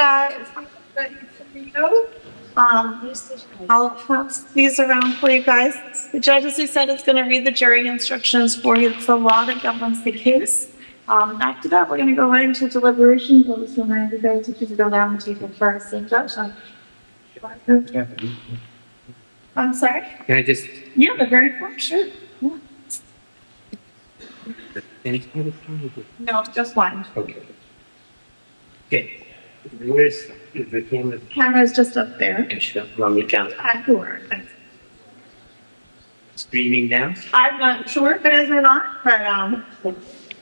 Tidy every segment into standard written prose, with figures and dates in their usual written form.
I'll pass these around for you guys. The judge, as we said, is going to read the jury instructions for you. It's the law that governs the case. After that, we're going to go right into deliberations. We'll just remind you guys to please go down and take it first. And judge, I'm sorry? Can I just? Yeah, the very first, sure. Yeah. No, just one. Okay. Okay. Where's the camera? Camera's just up there. Run me down. Sure. Streaming down? I'm not sure if it is or not, but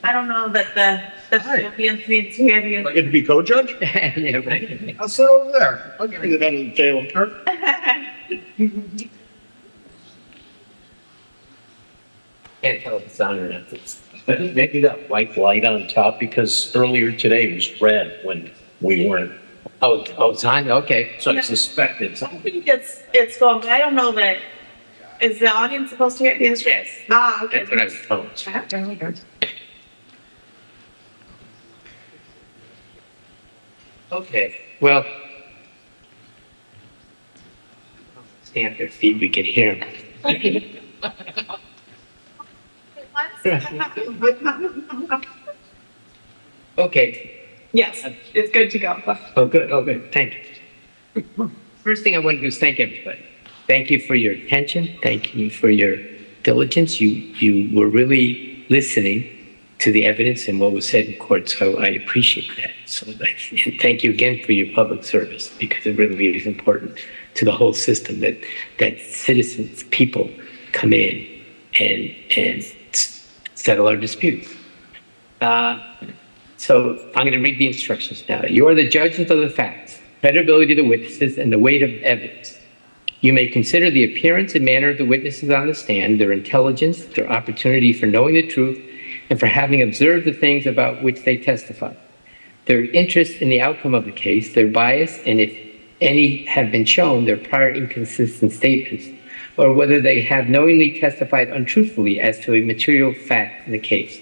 I don't know that the audience needs to hear you. I get to be co-judge? Yeah, right. I'll sit over there. I'll give you the end of the table. Can't tell if it's on or not. Maybe that white light on top, because earlier today was red when we weren't. Oh, it's on? Okay. So I suspected. I think it's going, but I don't know that. Is the audience supposed to hear the instructions? Ah, okay. That's what I was told. Okay. Well, stand at their feet, we can hear them. Okay. Yes, it's good to go. Oh, good. Oh, good. Thank you. First thing I want to do is thank everybody. Thank you for your attention. Thank you for your diligence. You were really listening to the evidence and what was said in court, so I appreciate that. So and thank you again for your public service, because it really is important to the whole system that citizens, people come in and settle our disputes. So I'm going to read the instructions now. You are the judges of the facts, credibility of the witnesses, and the weight of evidence. You may consider the appearance and manner of the witnesses on the stand, their intelligence, their opportunity for knowing the truth, and for having observed the things about which they testify, their interest in the outcome of the case, their bias, and if any have been shown, their prior inconsistent statements, or whether they have knowingly testified untruthfully as to a material fact in the case.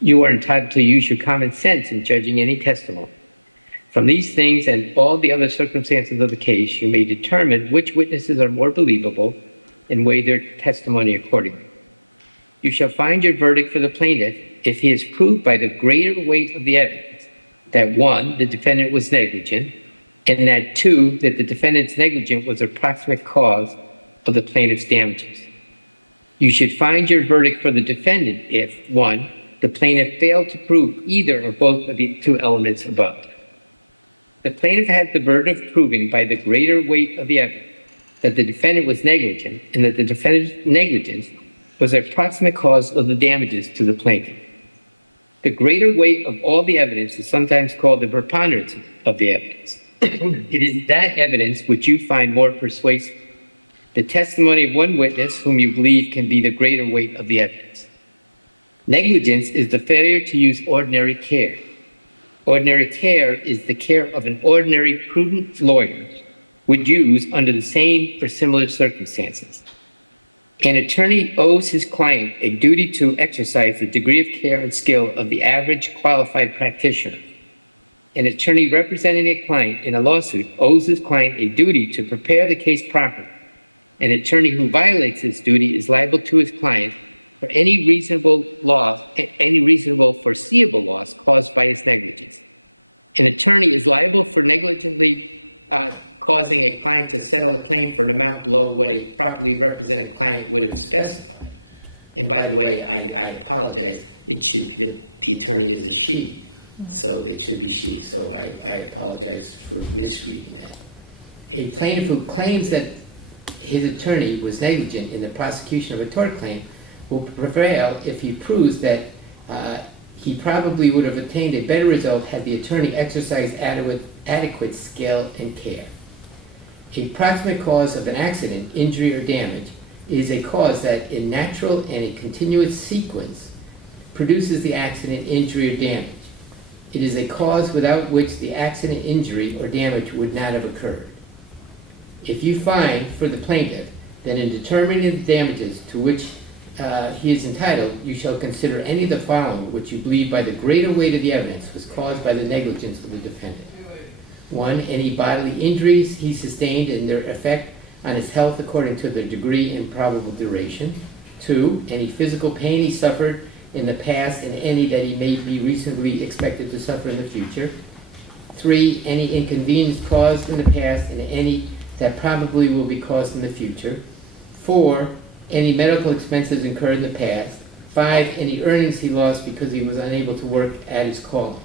You are entitled to use your common sense in judging any testimony. From these things and all the other circumstances of the case, you may determine which witnesses are more believable and weigh their testimony accordingly. You shall find your verdict for the plaintiff if he is proved by the greater weight of the evidence that 1, the defendant was negligent, and that 2, that the defendant's negligence was the proximate cause of the plaintiff's damages. You should find your verdict for the defendant if 1, the plaintiff failed to prove either or both of the 2 elements above. The plaintiff had the burden of proving by the greater weight of the evidence that the defendant was negligent and that the defendant's negligence was a proximate cause of the damages to the plaintiff. The greater weight of all the evidence is sometimes called the preponderance of the evidence. It is that evidence which you find more persuasive. The testimony of one witness whom you believe can be the greater weight of the evidence. Negligence is the failure to use ordinary care. Ordinary care is the care of an ordinary prudent lawyer would use under the same or similar circumstances. An attorney owes his client a duty to exercise the degree of care and skill of the average qualified practitioner. An attorney representing a client in a lawsuit owes his client a duty to prepare the case properly. An attorney who violates this duty is liable to his client for any reasonable foreseeable loss caused by his negligence. An attorney is liable for negligently causing a client to settle a claim for an amount below what a properly represented client would have specified. And by the way, I apologize. It should be that the attorney is a she, so it should be she. So I apologize for misreading that. A plaintiff who claims that his attorney was negligent in the prosecution of a tort claim will prevail if he proves that he probably would have attained a better result had the attorney exercised adequate skill and care. A proximate cause of an accident, injury, or damage is a cause that in natural and a continuous sequence produces the accident, injury, or damage. It is a cause without which the accident, injury, or damage would not have occurred. If you find for the plaintiff that in determining the damages to which he is entitled, you shall consider any of the following which you believe by the greater weight of the evidence was caused by the negligence of the defendant. 1, any bodily injuries he sustained and their effect on his health according to their degree and probable duration. 2, any physical pain he suffered in the past and any that he may be reasonably expected to suffer in the future. 3, any inconvenience caused in the past and any that probably will be caused in the future. 4, any medical expenses incurred in the past. 5, any earnings he lost because he was unable to work at his calling.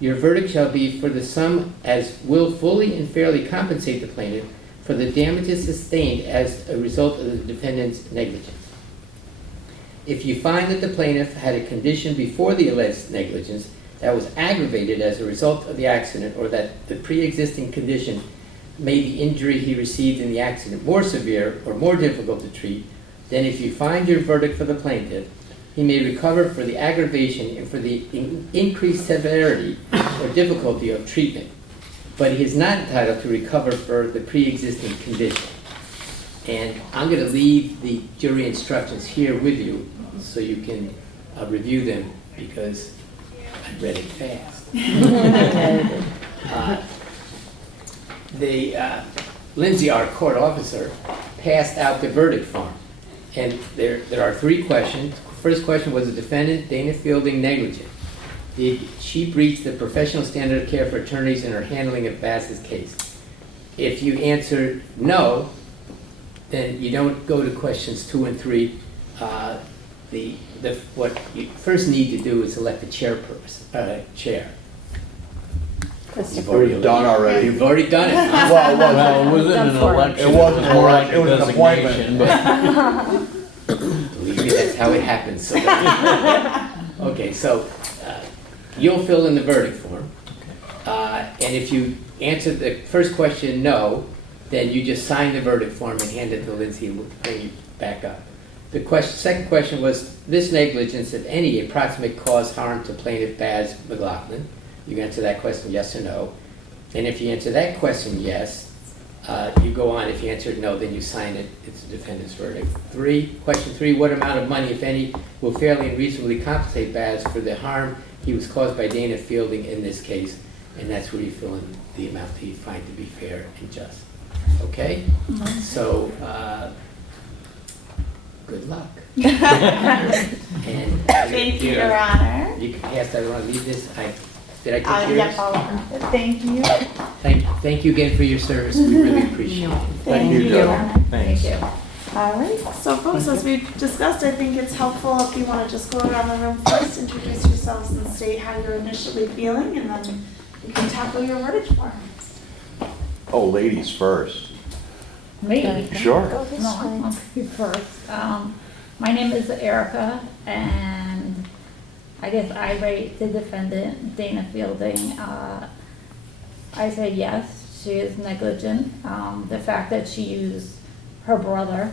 Your verdict shall be for the sum as will fully and fairly compensate the plaintiff for the damages sustained as a result of the defendant's negligence. If you find that the plaintiff had a condition before the alleged negligence that was aggravated as a result of the accident, or that the pre-existing condition made the injury he received in the accident more severe or more difficult to treat, then if you find your verdict for the plaintiff, he may recover for the aggravation and for the increased severity or difficulty of treatment, but he is not entitled to recover for the pre-existing condition. And I'm going to leave the jury instructions here with you so you can review them, because I read it fast. Lindsay, our court officer, passed out the verdict form. And there are 3 questions. First question was, the defendant, Dana Fielding, negligent? Did she breach the professional standard of care for attorneys in her handling of Bass's case? If you answered no, then you don't go to questions 2 and 3. What you first need to do is elect the chair. You've already done already. You've already done it. Well, it wasn't an election, it was more like a designation, but That's how it happens. Okay, so you'll fill in the verdict form. And if you answer the first question no, then you just sign the verdict form and hand it to Lindsay, and we'll bring you back up. The second question was, this negligence, if any, approximate caused harm to plaintiff Baz McLaughlin? You answer that question yes or no. And if you answer that question yes, you go on. If you answered no, then you sign it. It's the defendant's verdict. Question 3, what amount of money, if any, will fairly and reasonably compensate Baz for the harm he was caused by Dana Fielding in this case? And that's where you fill in the amount that you find to be fair and just. Okay? Mm-hmm. So, good luck. And Thank you, Your Honor. you can pass that on. Leave this. Did I take Yes, yours? I'll, thank you. Thank you. Thank you again for your service. We really appreciate it. Thank you. thanks. All right, so folks, as we discussed, I think it's helpful if you want to just go around the room first, introduce yourselves and state how you're initially feeling, and then you can tackle your verdict form. Oh, ladies first. Me? Sure. No, I'll be first. My name is Erica, and I guess I rate the defendant, Dana Fielding. I say yes, she is negligent. The fact that she used her brother,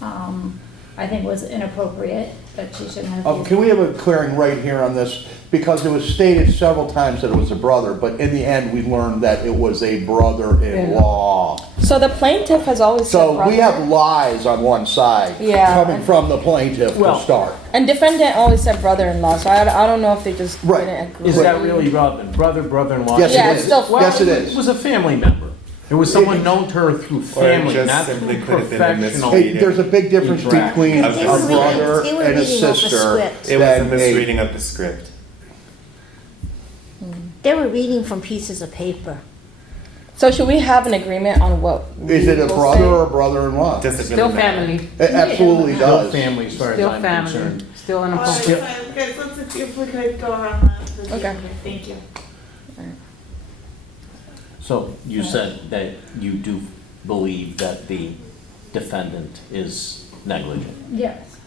I think was inappropriate, that she shouldn't have used. Can we have a clearing right here on this? Because it was stated several times that it was a brother, but in the end, we learned that it was a brother-in-law. So the plaintiff has always said So brother. we have lies on one side. Yeah. Coming from the plaintiff Well- to start. And defendant always said brother-in-law, so I don't know if they just Right. didn't agree. Is that really relevant? Brother, brother-in-law? Yes, Yeah, it it's was- still. Well, Yes, it is. it was a family member. It was someone known to her through family, just not simply through could have been a professional. mistake. There's a big difference Interaction. between Because they were a reading- brother they were and a reading off a sister. script. It was a than a- misreading of the script. They were reading from pieces of paper. So should we have an agreement on what? Is it a will brother say? or a brother-in-law? Still family, It absolutely does. Still family, as far as still I'm family, concerned. still All right, inappropriate. so, guys, let's, if we could go around the table here, thank you. So you said that you do believe that the defendant is negligent? Yes.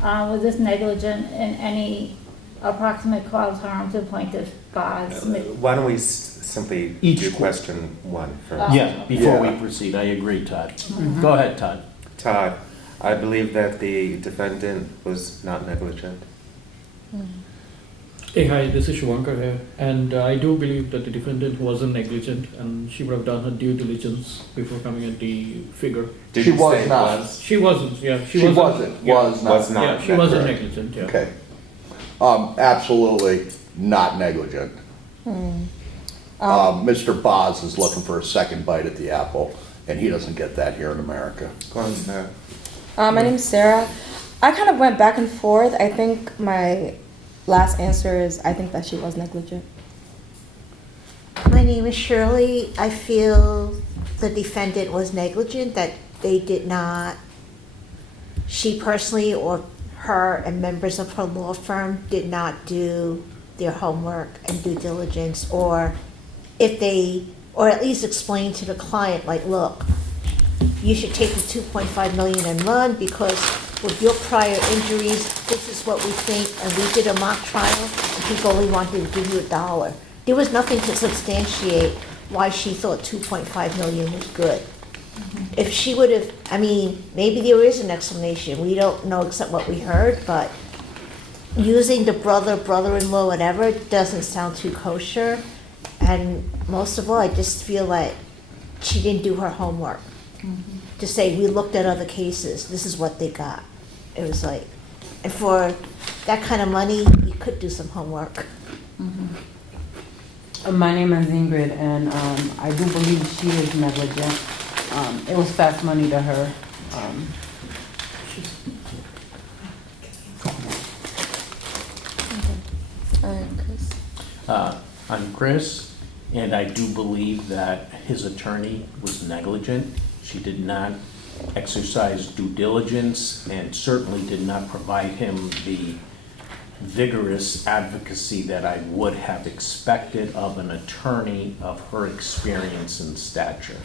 Was this negligent in any approximate cause harm to plaintiff Baz? Why don't we simply Each do qu- question 1 first? Yeah, before we proceed, I agree, Todd. Go ahead, Todd. Todd, I believe that the defendant was not negligent. Hey, hi, this is Shivankar here, and I do believe that the defendant wasn't negligent and she would have done her due diligence before coming at the figure. Did She you was say not. was? She wasn't, yeah. She wasn't, Yeah, was Was not. not. yeah, she wasn't negligent, yeah. Okay. Absolutely not negligent. Mr. Boz is looking for a second bite at the apple, and he doesn't get that here in America. Go on, Sarah. My name's Sarah. I kind of went back and forth. I think my last answer is I think that she was negligent. My name is Shirley. I feel the defendant was negligent, that they did not, she personally or her and members of her law firm did not do their homework and due diligence, or if they, or at least explain to the client, like, look, you should take the 2.5 million and run because with your prior injuries, this is what we think, and we did a mock trial, and people only wanted to give you $1. There was nothing to substantiate why she thought 2.5 million was good. If she would have, I mean, maybe there is an explanation, we don't know except what we heard, but using the brother, brother-in-law, whatever, doesn't sound too kosher. And most of all, I just feel like she didn't do her homework. To say, we looked at other cases, this is what they got. It was like, and for that kind of money, you could do some homework. My name is Ingrid, and I do believe she is negligent. It was fast money to her. I'm Chris, and I do believe that his attorney was negligent. She did not exercise due diligence and certainly did not provide him the vigorous advocacy that I would have expected of an attorney of her experience and stature.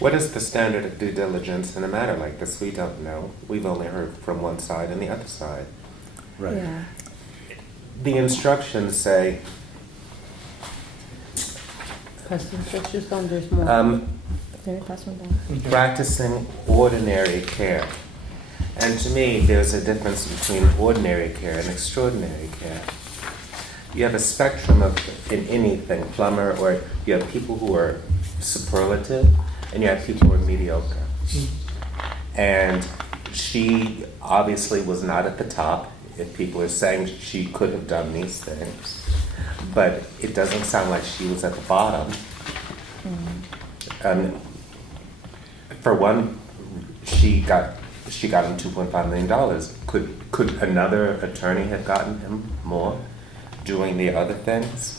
What is the standard of due diligence in a matter like this? We don't know. We've only heard from one side and the other side. Yeah. The instructions say, Pass the instructions down, there's more. Can I pass one down? practicing ordinary care. And to me, there's a difference between ordinary care and extraordinary care. You have a spectrum of in anything, plumber, or you have people who are superlative, and you have people who are mediocre. And she obviously was not at the top. If people are saying she could have done these things, but it doesn't sound like she was at the bottom. For one, she got him $2.5 million. Could another attorney have gotten him more, doing the other things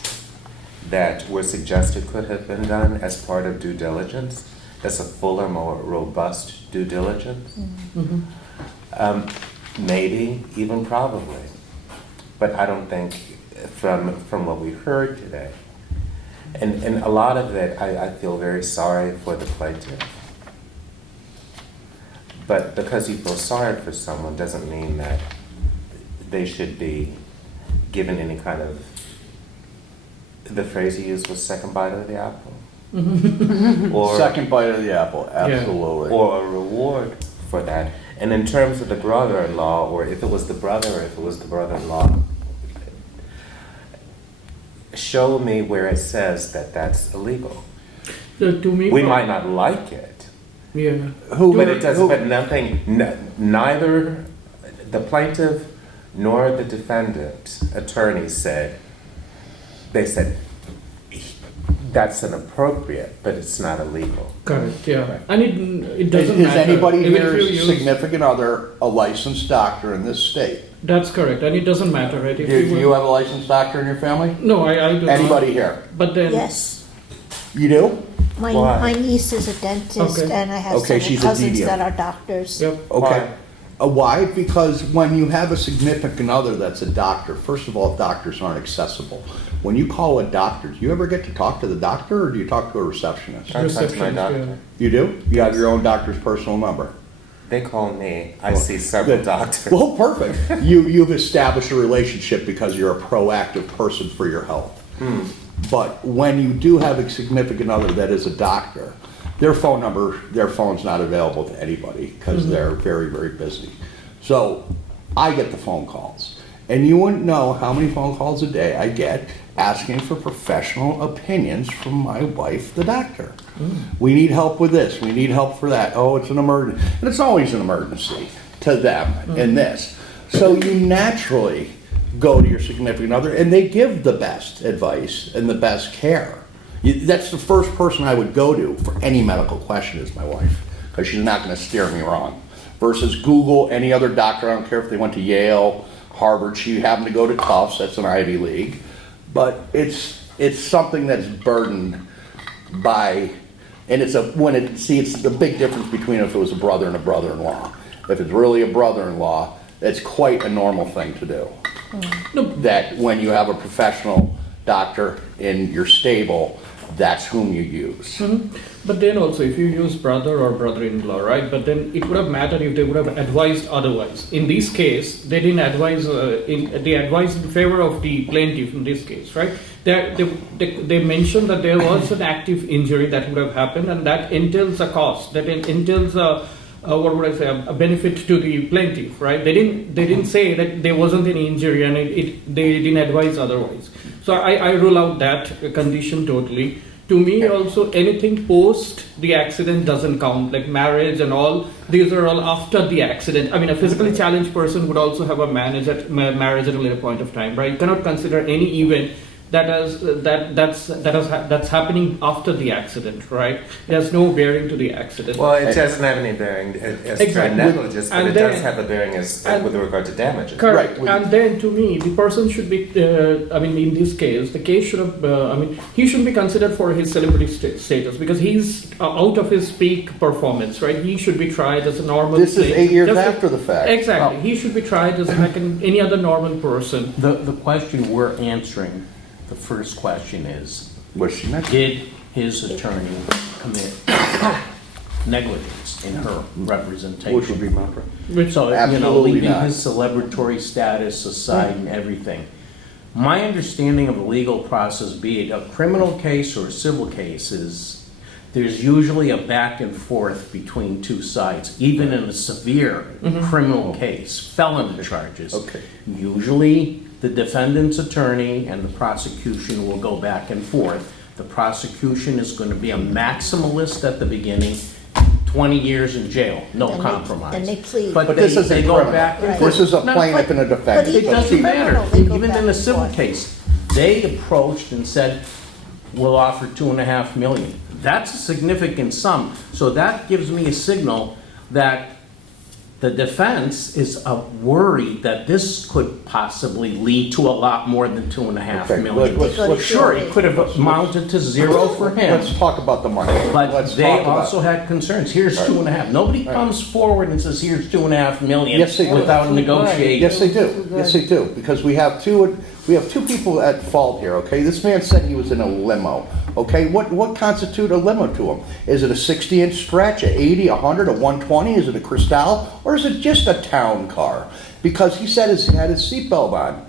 that were suggested could have been done as part of due diligence, as a fuller, more robust due diligence? Maybe, even probably. But I don't think, from what we heard today, and a lot of it, I feel very sorry for the plaintiff. But because you feel sorry for someone doesn't mean that they should be given any kind of, the phrase you used was second bite of the apple? Or, Second bite of the apple, absolutely. or a reward for that. And in terms of the brother-in-law, or if it was the brother, or if it was the brother-in-law, show me where it says that that's illegal. To me, We might not like it, yeah. but it doesn't, but nothing, neither the plaintiff nor the defendant attorney said, they said, that's inappropriate, but it's not illegal. Correct, yeah. And it Is doesn't matter. anybody Even if here you use- significant other a licensed doctor in this state? That's correct, and it doesn't matter, right? If Do you have a licensed doctor in your family? No, I do not. Anybody here? But then. Yes, You do? my Why? niece is a dentist, Okay. and I have Okay, several she's a cousins medium. that are doctors. Yep. Okay. Why? Because when you have a significant other that's a doctor, first of all, doctors aren't accessible. When you call a doctor, do you ever get to talk to the doctor, or do you talk to a receptionist? I touch my Receptions, doctor. yeah. You do? You have your own doctor's personal number? They call me, I see several Good. doctors. Well, perfect. You've established a relationship because you're a proactive person for your health. But when you do have a significant other that is a doctor, their phone's not available to anybody because they're very, very busy. So I get the phone calls. And you wouldn't know how many phone calls a day I get asking for professional opinions from my wife, the doctor. We need help with this, we need help for that. Oh, it's an emergency. And it's always an emergency to them in this. So you naturally go to your significant other, and they give the best advice and the best care. That's the first person I would go to for any medical question is my wife, because she's not going to steer me wrong. Versus Google, any other doctor, I don't care if they went to Yale, Harvard, she happened to go to Tufts, that's an Ivy League. But it's something that's burdened by, and it's the big difference between if it was a brother and a brother-in-law. If it's really a brother-in-law, it's quite a normal thing to do. That when you have a professional doctor in your stable, that's whom you use. But then also, if you use brother or brother-in-law, right? But then it would have mattered if they would have advised otherwise. In this case, they didn't advise. They advised in favor of the plaintiff in this case, right? They mentioned that there was an active injury that would have happened, and that entails a cost. That entails what would I say? A benefit to the plaintiff, right? They didn't say that there wasn't any injury, and they didn't advise otherwise. So I rule out that condition totally. To me also, anything post the accident doesn't count, like marriage and all. These are all after the accident. I mean, a physically challenged person would also have a marriage at a later point of time, right? You cannot consider any event that's happening after the accident, right? There's no bearing to the accident. Well, it doesn't have any bearing as Exactly. negligence, but it does have a bearing with regard to damages. Correct. Right. And then to me, the person should be, in this case, the case should have, he should be considered for his celebrity status because he's out of his peak performance, right? He should be tried as a normal. This is 8 years after the fact. Exactly. Well- He should be tried as like any other normal person. The question we're answering, the first question is, Was she not? did his attorney commit negligence in her representation? So, Absolutely leaving not. his celebratory status aside and everything, my understanding of the legal process, be it a criminal case or a civil case, is there's usually a back and forth between two sides, even in a severe criminal case, felony charges. Okay. Usually, the defendant's attorney and the prosecution will go back and forth. The prosecution is going to be a maximalist at the beginning, 20 years in jail, no Then they- compromise. then they plead. But But this is they a go criminal. back and Right. forth. This is a No, plaintiff and a but defendant. even it doesn't in matter. criminal, they go Even back in a and civil forth. case, they approached and said, we'll offer $2.5 million. That's a significant sum. So that gives me a signal that the defense is worried that this could possibly lead to a lot more than $2.5 million. They go to Sure, jail. it could have amounted to zero for him. Let's talk about the money. But Let's they talk about also it. had concerns. Here's 2.5. Nobody comes forward and says, here's $2.5 million Yes, they do. without Too negotiating. Yes, they Too do. good. Yes, they do. Because we have two people at fault here, okay? This man said he was in a limo, okay? What constitutes a limo to him? Is it a 60-inch stretch, a 80, a 100, a 120? Is it a Cristal? Or is it just a town car? Because he said he had his seatbelt on.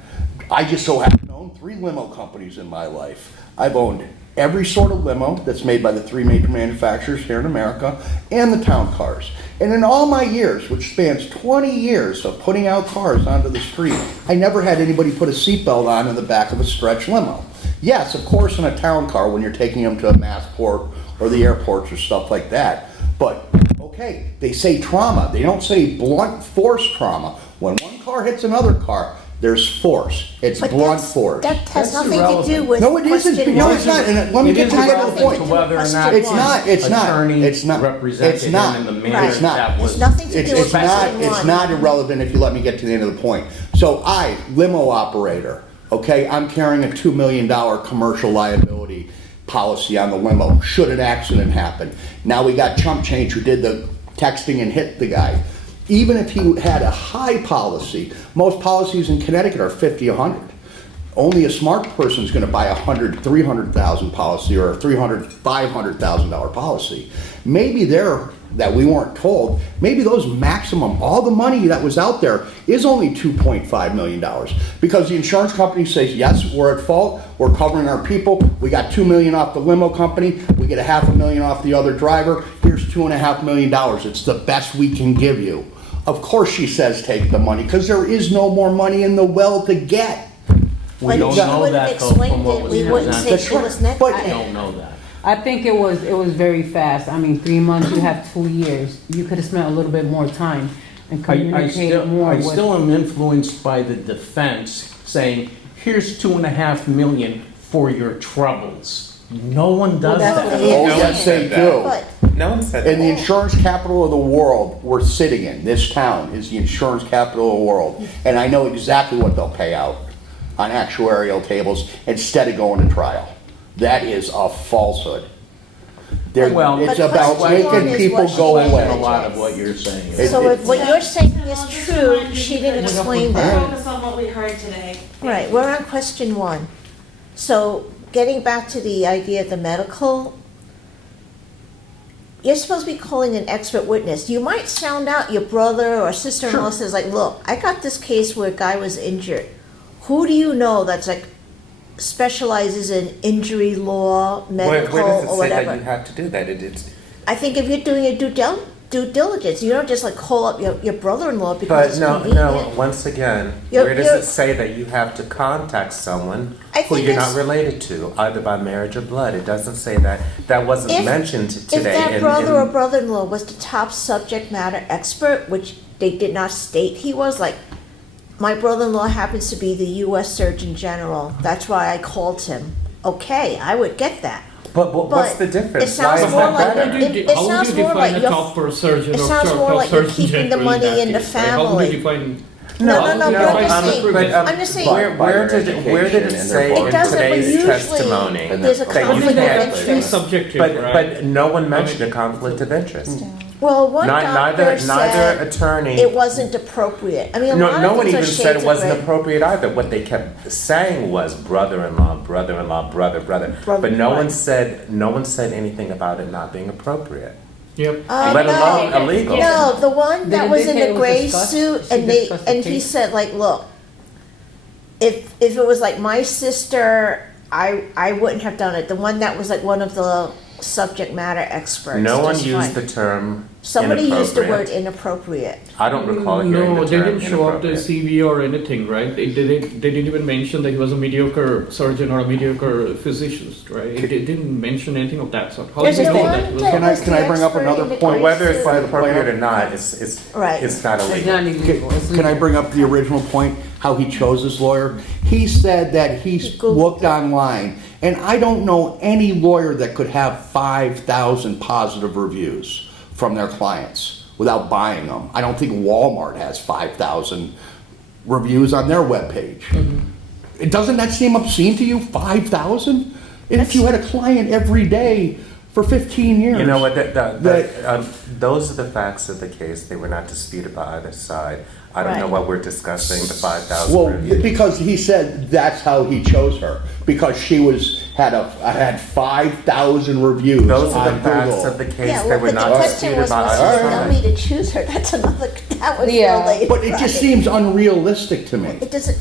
I just so happen to own 3 limo companies in my life. I've owned every sort of limo that's made by the 3 major manufacturers here in America and the town cars. And in all my years, which spans 20 years of putting out cars onto the street, I never had anybody put a seatbelt on in the back of a stretch limo. Yes, of course, in a town car when you're taking them to a Massport or the airports or stuff like that. But, okay, they say trauma. They don't say blunt force trauma. When one car hits another car, there's force. It's But blunt that's, force. that has That's nothing to do irrelevant. with No, it isn't. question No, one. it's not. And let me It is just- has irrelevant nothing to to whether or not question It's one. not. It's his not. attorney It's not. represented It's not. him in the Right. manner It's not. that It's was nothing to do with It's not- question It's one. not irrelevant if you let me get to the end of the point. So limo operator, okay, I'm carrying a $2 million commercial liability policy on the limo, should an accident happen. Now we got Chump Change who did the texting and hit the guy. Even if you had a high policy, most policies in Connecticut are 50, 100. Only a smart person's gonna buy a 100, 300,000 policy or a 300, $500,000 policy. Maybe that we weren't told, maybe those maximum, all the money that was out there is only $2.5 million. Because the insurance company says, yes, we're at fault, we're covering our people, we got $2 million off the limo company, we get a $500,000 off the other driver, here's $2.5 million, it's the best we can give you. Of course she says take the money, because there is no more money in the well to get. We But if don't she know would've that though explained from what it, was we wouldn't say presented. she was I negligent. don't know that. I think it was very fast. I mean, 3 months, you have 2 years. You could have spent a little bit more time and I communicated still, more I with. still am influenced by the defense saying, here's 2.5 million for your troubles. No one does that's that. what I'm No saying. one's saying that. But No one said In the that. insurance capital of the world we're sitting in, this town is the insurance capital of the world. And I know exactly what they'll pay out on actuarial tables instead of going to trial. That is a falsehood. Well, It's But about question one making is people what I she go question a away. lot of what you're saying. is- so if what you're saying Well, is just true, remind you she to didn't just explain that. Focus on what we heard today. Right, we're on question one. So getting back to the idea of the medical, you're supposed to be calling an expert witness. You might sound out your brother or sister-in-law says like, look, I got this case where a guy was injured. Who do you know that's like specializes in injury law, medical, Where does it or say whatever? that you have to do that? It's, I think if you're doing a due diligence, you don't just like call up your brother-in-law because it's but no, convenient. once again, You're- where does you're- it say that you have to contact someone I who think you're it's- not related to, either by marriage or blood? It doesn't say that. That wasn't If- mentioned today. If that in- brother in- or brother-in-law was the top subject matter expert, which they did not state he was, like, my brother-in-law happens to be the US Surgeon General, that's why I called him. Okay, I would get that. But what's the But difference? it sounds Why is more that like better? it sounds more like it sounds more like you're keeping the money in the family. No, but I'm just saying, Where did it say? it in doesn't, but today's usually testimony there's a that you conflict of can't- interest. But no one mentioned a conflict of interest. Well, one Neither- doctor neither said attorney. it wasn't appropriate. I mean, a No, lot no of one things are even said shades it of wasn't gray. appropriate either. What they kept saying was brother-in-law, brother-in-law, brother. Brother, But no right. one said anything about it not being appropriate. Yep. Let alone no, illegal. No, the one that Didn't was they in say it the was gray discussed? suit, She and discussed the he case? said like, look, if it was like my sister, I wouldn't have done it. The one that was like one of the subject matter experts, No one just used fine. the term Somebody used the word inappropriate. inappropriate. I don't recall hearing No, the they term didn't show up the inappropriate. CV or anything, right? They didn't even mention that he was a mediocre surgeon or a mediocre physicianist, right? They didn't mention anything of that sort. There's How the do you one think that Can I- was can the I bring up expert in another the point? Well, gray whether it's suit. inappropriate or not, Right. it's not It's illegal. not illegal, it's Can I legal. bring up the original point, how he chose his lawyer? He said that He he's Googled. looked online, and I don't know any lawyer that could have 5,000 positive reviews from their clients without buying them. I don't think Walmart has 5,000 reviews on their webpage. Doesn't that seem obscene to you, 5,000? If you had a client every day for 15 years. You know what, those are the facts of the case. They were not disputed by either side. I don't know Right. what we're discussing, the 5,000 Well, reviews. because he said that's how he chose her, because she had 5,000 reviews Those are on the facts Google. of the case. Yeah, They well, were but the not question was, disputed by was he either the side. dummy to choose her? That's another, that was Yeah. related. But it just right? seems unrealistic to me. It doesn't,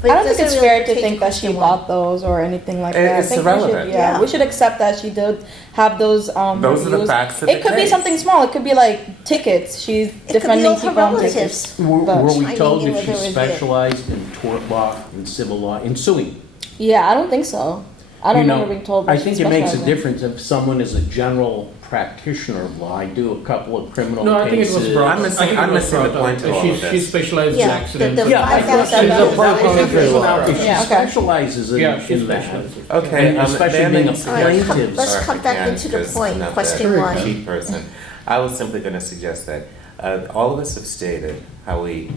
but I it don't think doesn't it's really fair to take think that she question bought one. those or anything like It- that. it's I think we irrelevant. should, Yeah. we should accept that she did have those. Those are the reviews. facts of It the could be case. something small. It could be like tickets. She's It could be defending all her people on tickets. relatives. Were we Chiming told in that with she a review. specialized in tort law and civil law, in suing? Yeah, I don't think so. I You don't know, remember being told. I think she it makes a specialized. difference if someone is a general practitioner of law. I do a couple of criminal No, I think it was cases. Brown. I'm missing- I'm missing the point to all She- of this. She specialized in Yeah, accidents. Yeah, I thought so 5,000 too. That was the gist. Now, if she Yeah, okay. specializes Yeah, she's in that, specialized. Okay. and well, especially then being a it's- All right, plaintiff's. let's come back Sorry, into the just point. not Question that one. cheap person. I was simply going to suggest that all of us have stated how we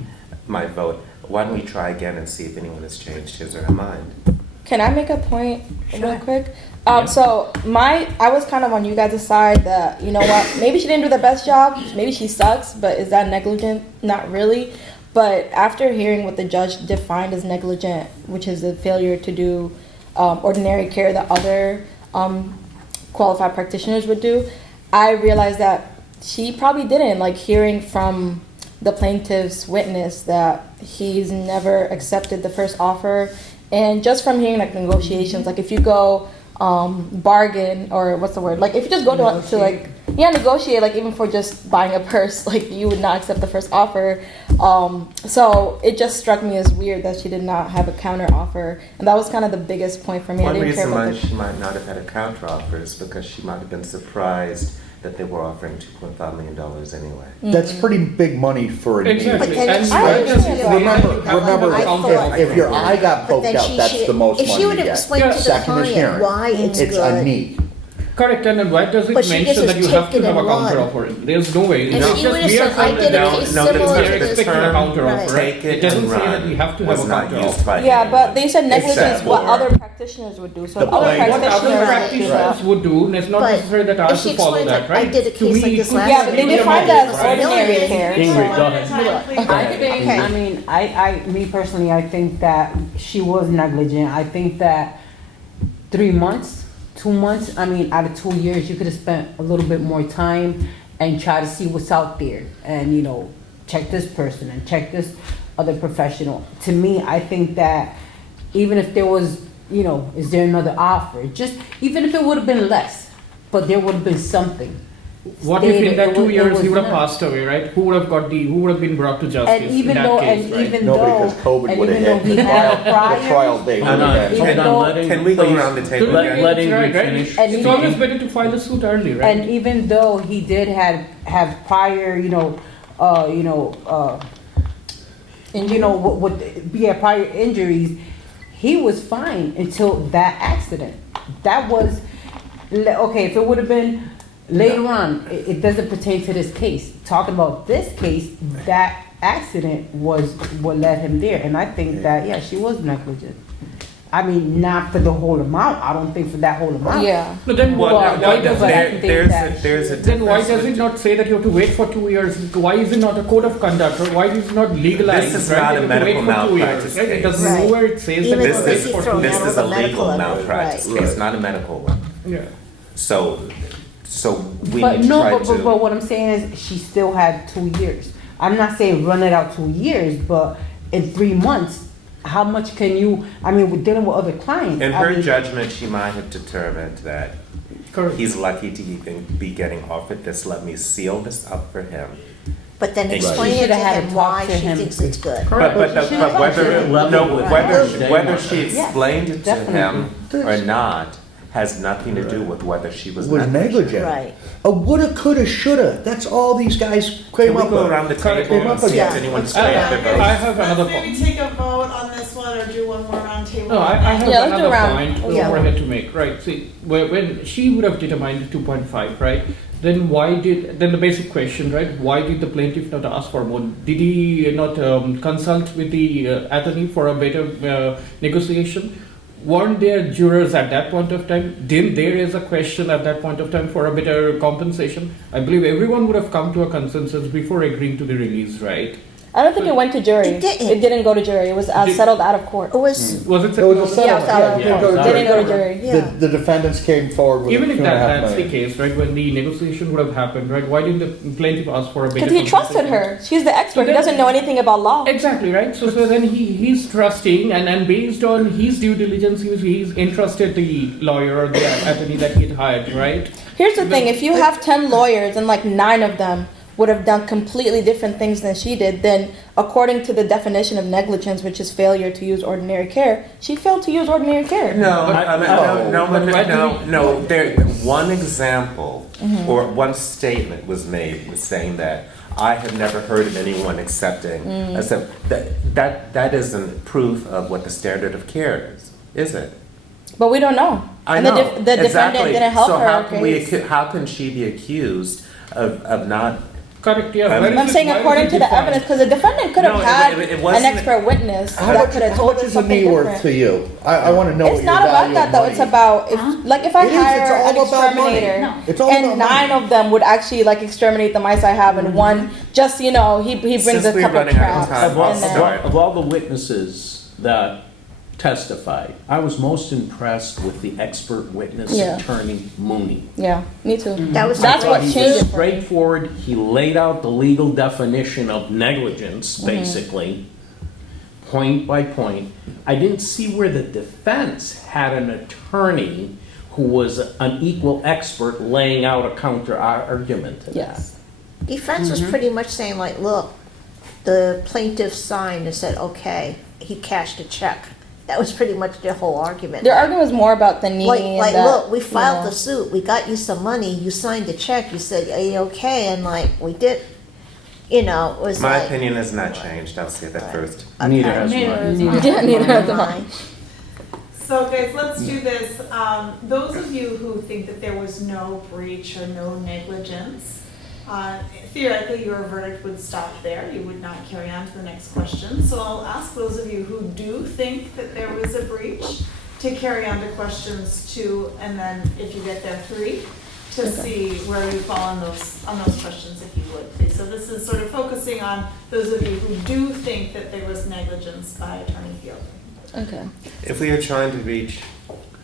might vote. Why don't we try again and see if anyone has changed his or her mind? Can I make a point Sure. real quick? Yeah. So I was kind of on you guys' side that, you know what, maybe she didn't do the best job, maybe she sucks, but is that negligent? Not really. But after hearing what the judge defined as negligent, which is a failure to do ordinary care that other qualified practitioners would do, I realized that she probably didn't. Like hearing from the plaintiff's witness that he's never accepted the first offer, and just from hearing like negotiations, like if you go bargain, or what's the word, like if you just go to like negotiate, like even for just buying a purse, like you would not accept the first offer. So it just struck me as weird that she did not have a counter offer, and that was kind of the biggest point for me. I One didn't care reason about why the she might not have had a counter offer is because she might have been surprised that they were offering $2.5 million anyway. That's pretty big money for an. Exactly. But then explain to your client that like, I thought, If your eye got but poked then out, she that's should, the most if she money would you have get. explained to the Second is client hearing. why it's a good, need. Correct, and then why does it But she mention just that you have tipped to it have in a counter one. offer? There's no way. And No. she would have We said, are I did a now- case now similar the to this. term, Right. take It it doesn't and say that run, you have to was have a not counter used by Yeah, him. but they said negligence Except what for- other practitioners would do. So The other blame. What other practitioners Right. practitioners would do, it's not But necessary that I if have she to follow explains that, like, right? I did a case like this last Yeah, year, but they and they define gave that us as a ordinary million. care. Ingrid, go ahead. I ahead. think, Okay. I mean, me personally, I think that she was negligent. I think that 3 months, 2 months, I mean, out of 2 years, you could have spent a little bit more time and try to see what's out there and, you know, check this person and check this other professional. To me, I think that even if there was, you know, is there another offer? Just, even if it would have been less, but there would have been something. What if Stated, in that it was, 2 years it was he would have not. passed away, right? Who would have been brought to justice? And in even that though, case, and right? even Nobody, though, 'cause COVID and would've even though hit. he had prior, Trial date. Hold on, Even hold though- on, Can we go please, around the table? let Right, Ingrid right. finish And It's even- always speaking. better to file the suit early, right? and even though he did have prior, prior injuries, he was fine until that accident. That was, okay, if it would have been later on, it doesn't pertain to this case. Talking about this case, that accident was what led him there. And I think that, yeah, she was negligent. I mean, not for the whole amount. I don't think for that whole amount. Yeah. But then why, But- why does but I it- think that there's a then why difference. does it not say that you have to wait for 2 years? Why is it not a code of conduct, or why is it not legalized? This is right? not a You have to medical wait for 2 years, malpractice right? It case. doesn't Right. nowhere it says Even that though it's they wait keep for throwing 2 out years. all This the is a medical legal evidence, malpractice. right. It's not a medical one. Yeah. So we But no, try but to- what I'm saying is she still had 2 years. I'm not saying run it out 2 years, but in 3 months, how much can you, I mean, we're dealing with other clients. In I her mean, judgment, she might have determined that Correct. he's lucky to even be getting offered this. Let me seal this up for him. But then She explain it shoulda to had him to talk why to she him. thinks it's good. Correct. But She should've talked to whether- him. Level with Right. him from day Whether one. she Yes, explained it to definitely. him or not has nothing to do with whether she was Was negligent. negligent. Right. A woulda, coulda, shoulda. That's all these guys Can came we up go with. around the table and see Yeah, if anyone's let's go got around. other I questions? have Let's another maybe point. take a vote on this one or do one more round table. No, I and then- have Yeah, let's do another round. point Yeah. I wanted to make, right, see, when she would have determined 2.5, right, then then the basic question, right, why did the plaintiff not ask for one? Did he not consult with the attorney for a better negotiation? Weren't there jurors at that point of time? Didn't there is a question at that point of time for a better compensation? I believe everyone would have come to a consensus before agreeing to the release, right? I don't think it went to jury. It didn't. It didn't go to jury. It was settled out of court. It was, Was it? It was a Yeah, it was out of Yeah, it was court. out It of didn't go to court. jury. yeah. The defendants came forward with. Even a if $2.5 that's the million. case, right, when the negotiation would have happened, right, why did the plaintiff ask for a better Because he trusted her. She's the expert. He doesn't know anything about law. Exactly, right? So then he's trusting, and then based on his due diligence, he's entrusted the lawyer or the attorney that he hired, right? Here's the thing. If you have 10 lawyers and like 9 of them would have done completely different things than she did, then according to the definition of negligence, which is failure to use ordinary care, she failed to use ordinary care. No. There, one example or one statement was made saying that I have never heard of anyone accepting. I said that isn't proof of what the standard of care is it? But we don't know. I And know. the defendant Exactly. didn't help So her. how can case. how can she be accused of not? Correct, yeah. I'm saying according to the evidence, because the defendant could have No, had it an wasn't- expert witness that could have told us How something much is a knee worth different. to you? I want to know. It's what not your about that though. value It's is. about Huh? like if I It is, hire it's an all about exterminator No. It's all and about 9 money. of them would actually like exterminate the mice I have, and one just he brings Since a we're couple running out of traps. time. Of all the witnesses that testified, I was most impressed with the expert witness Yeah. attorney Mooney. Yeah, me too. That was I That's thought what he she- was straightforward. He laid out the legal definition of negligence, basically, point by point. I didn't see where the defense had an attorney who was an equal expert laying out a counter argument to that. Yes. defense was pretty much saying like, look, the plaintiff signed and said, okay, he cashed a check. That was pretty much their whole argument. Their argument was more about the need. Look, we filed the suit, we got you some money, you signed the check, you said, are you okay? And like, we did, it was My like. opinion has not changed, I'll say that first. Neither has Neither mine. is Neither mine. has Neither mine. has Mine. So guys, let's do this. Those of you who think that there was no breach or no negligence, theoretically, your verdict would stop there. You would not carry on to the next question. So I'll ask those of you who do think that there was a breach to carry on to questions 2, and then if you get there, 3, to see where you fall on those questions, if you would, please. So this is sort of focusing on those of you who do think that there was negligence by Attorney Fielding. Okay. If we are trying to reach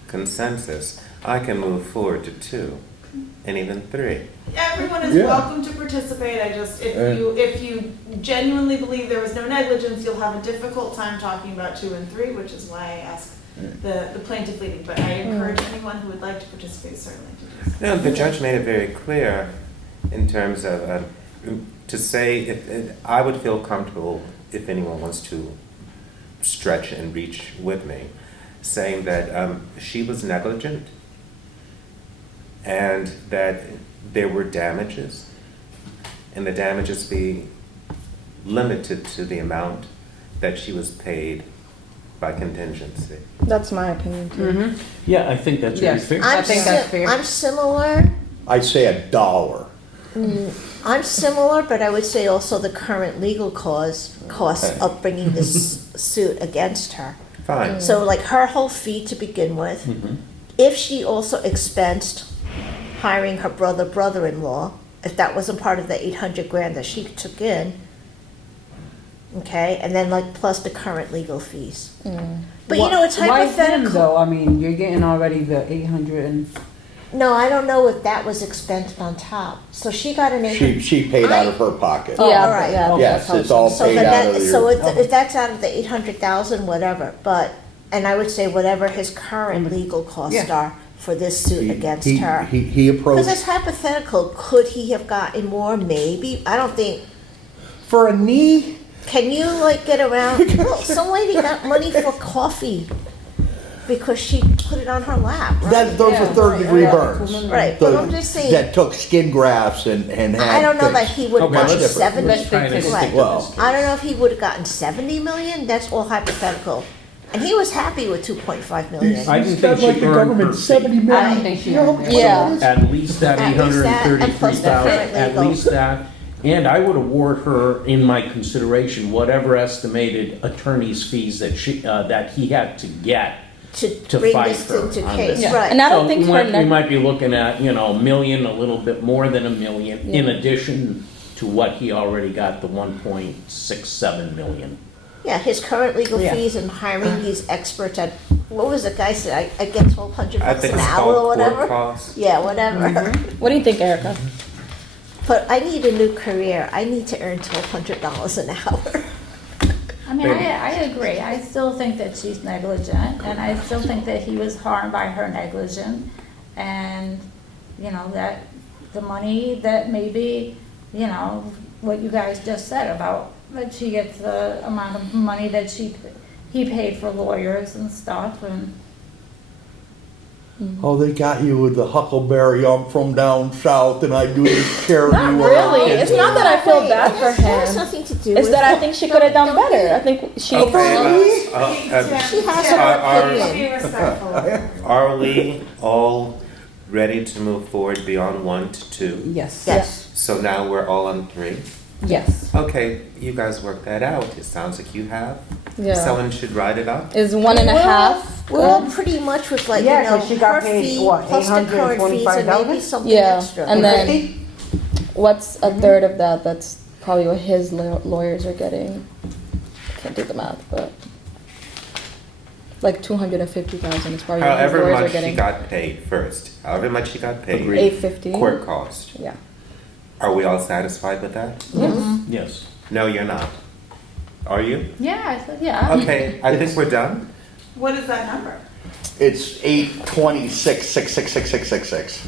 consensus, I can move forward to 2, and even 3. Everyone is welcome to participate. I just, if you genuinely believe there was no negligence, you'll have a difficult time talking about 2 and 3, which is why I ask the plaintiff leading. But I encourage anyone who would like to participate certainly to do so. No, the judge made it very clear in terms of, to say, I would feel comfortable if anyone wants to stretch and reach with me, saying that she was negligent and that there were damages, and the damages be limited to the amount that she was paid by contingency. That's my opinion. Mm-hmm. Yeah, I think that's very Yes. fair. I think that's fair. I'm similar. I say $1. I'm similar, but I would say also the current legal costs of bringing this suit against her. Fine. So like her whole fee to begin with, Mhm. if she also expensed hiring her brother-in-law, if that wasn't part of the 800 grand that she took in, okay, and then like plus the current legal fees. But it's Why him hypothetical. though? I mean, you're getting already the 800 and. No, I don't know if that was expensed on top. So she got an 800. She paid out of her pocket. Oh, all right. Yeah, Okay. Yes, it's all So paid the out net, of your- so if that's out of the 800,000, whatever, and I would say whatever his current legal costs Yeah. are for this suit against her. He Because it's approached, hypothetical, could he have gotten more? Maybe, I don't think, for a knee, can you like get around, look, some lady got money for coffee because she put it on her lap, that right? those Yeah, are third degree yeah, burns. 2 million. Right, but I'm just saying, That took skin grafts and. I don't know that he would have Okay, gotten let's 70. try to Let's stick to Right. this case. I don't know if he would have gotten 70 million, that's all hypothetical. And he was happy with 2.5 million. I didn't think she earned her fee. I don't think she earned it. Yeah. At least that At least that, and plus the 833,000, current at legal. least that. And I would award her, in my consideration, whatever estimated attorney's fees that he had to get to bring fight this her into on case, this. Yeah. right. And I So don't think we might be looking at, a million, a little bit more than $1 million, in addition to what he already got, the 1.67 million. Yeah, his current legal Yeah. fees and hiring these experts at, what was the guy said, I get 1,200 I bucks think an it's hour called or whatever? court costs. Yeah, whatever. What do you think, Erica? But I need a new career, I need to earn $1,200 an hour. I mean, I agree. I still think that she's negligent, and I still think that he was harmed by her negligence. And, that the money that maybe, what you guys just said about that she gets the amount of money that he paid for lawyers and stuff, and Oh, they got you with the huckleberry from down south and I do carry you. Really? It's not that I feel bad for That has him. nothing to do It's with that I it. think she could have done Don't better. be- I think she. She has her opinion. Be respectful of everyone. Are we all ready to move forward beyond 1 to 2? Yes. Yes. So now we're all on 3? Yes. Okay, you guys work that out. It sounds like you have. Yeah. Someone should write it up. Is 1.5. We're all pretty much with like, Yeah, 'cause she got her paid, fee what, plus the current fees and maybe 825,000? something Yeah, extra. and then- 50? What's a third of that? That's probably what his lawyers are getting. Can't do the math, but like 250,000 is probably what his However lawyers are much she getting. got paid first, however much she got paid. Agreed. 850. Court cost. Yeah. Are we all satisfied with that? Yes. Yes. No, you're not. Are you? yeah, I said, yeah. Okay, I think we're done. What is that number? It's 826,666,666.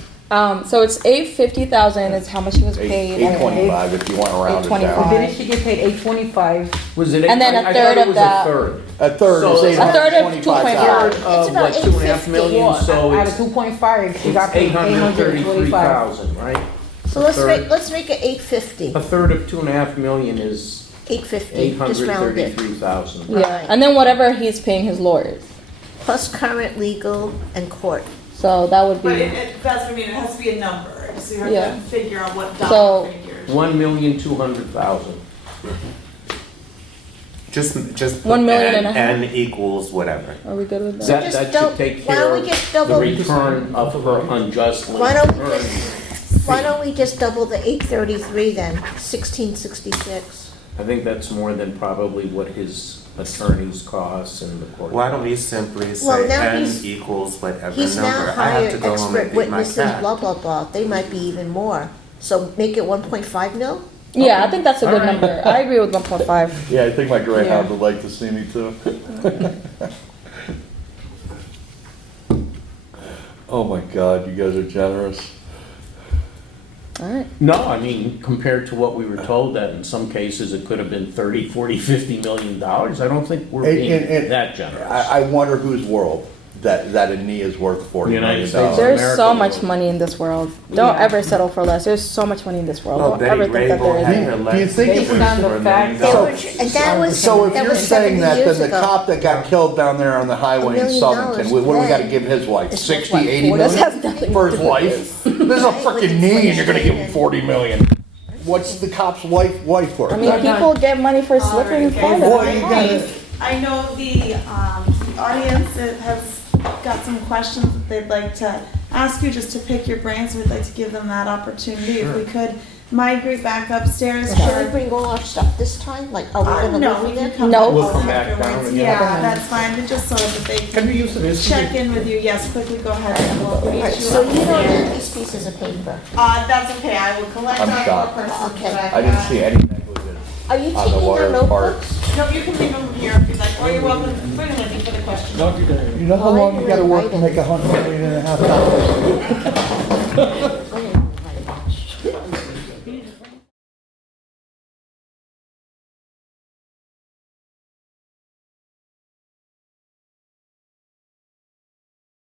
So it's 850,000 is how much he was paid. 825 if you want to round it 825. down. Didn't she get paid 825? Was it, And then a I thought third it of was a that- third. A third. So is a third of 25. 2.5. Third It's of about what, 2.5 million, Well, so out of it's 2.5, she got paid 825. 833,000, right? So A third. let's make it 850. A third of 2.5 million is 850, just round it. 833,000. Yeah, Right. and then whatever he's paying his lawyers. Plus current legal and court. So that would But be, that's what I mean, it has to be a number, so you have Yeah. to figure out what So- dollar figures. 1,200,000. Just. 1 million and a half. N equals whatever. are we good with that? just That dou- should take why care don't we of just the double- return of her unjustly Why don't we earned just, why fee. don't we just double the 833 then, 1666? I think that's more than probably what his attorney's costs and the court Why don't we costs. simply Well, say now N he's- equals whatever He's now number. I have to hired go home expert and do my witnesses, math. blah, blah, blah. They might be even more. So make it 1.5 mil? Yeah, I Okay. think that's a All good right. number. I agree with 1.5. Yeah, I think my Yeah. would like to see me too. Oh my God, you guys are generous. Alright. No, I mean, compared to what we were told that in some cases it could have been 30, 40, 50 million dollars, I don't think we're being And- that generous. I wonder whose world that a knee is worth for. United States of There's America so much will- money in this world. Don't Yeah. ever settle for less. There's so much money in this world. Well, Don't Betty ever think that Grable there had isn't. her Do you legs think Based on the fact They that- were, and that was, So if that was you're saying 70 that, years then the ago. cop that got killed down there on the $1 highway in million Southington, what do we gotta then give his wife? is worth 60, what, 80 40? million That's nothing for his to do wife? with There's a Right, with freaking knee and you're gonna give him inflation 40 million. What's the cop's wife worth? I mean, We're done. people get money for All right, slipping. guys, so done. I think, I know the audience has got some questions that they'd like to ask you, just to pick your brains. We'd like to give them that opportunity if we could migrate back upstairs Should we for. bring all our stuff this time? Like, are we gonna No, leave we it can there? come No. back. We'll home come back down afterwards. again. Yeah, that's fine, but just so that they can check in with you. Yes, quickly go ahead and we'll meet Alright, you so up you don't there. need these pieces of paper. That's okay, I will collect our 4 persons Okay. that I I've didn't got. see anything. Are you taking our notebooks? No, you can leave them here if you'd like, or you're welcome, bring them with you for the questioning. Well, I didn't really write anything.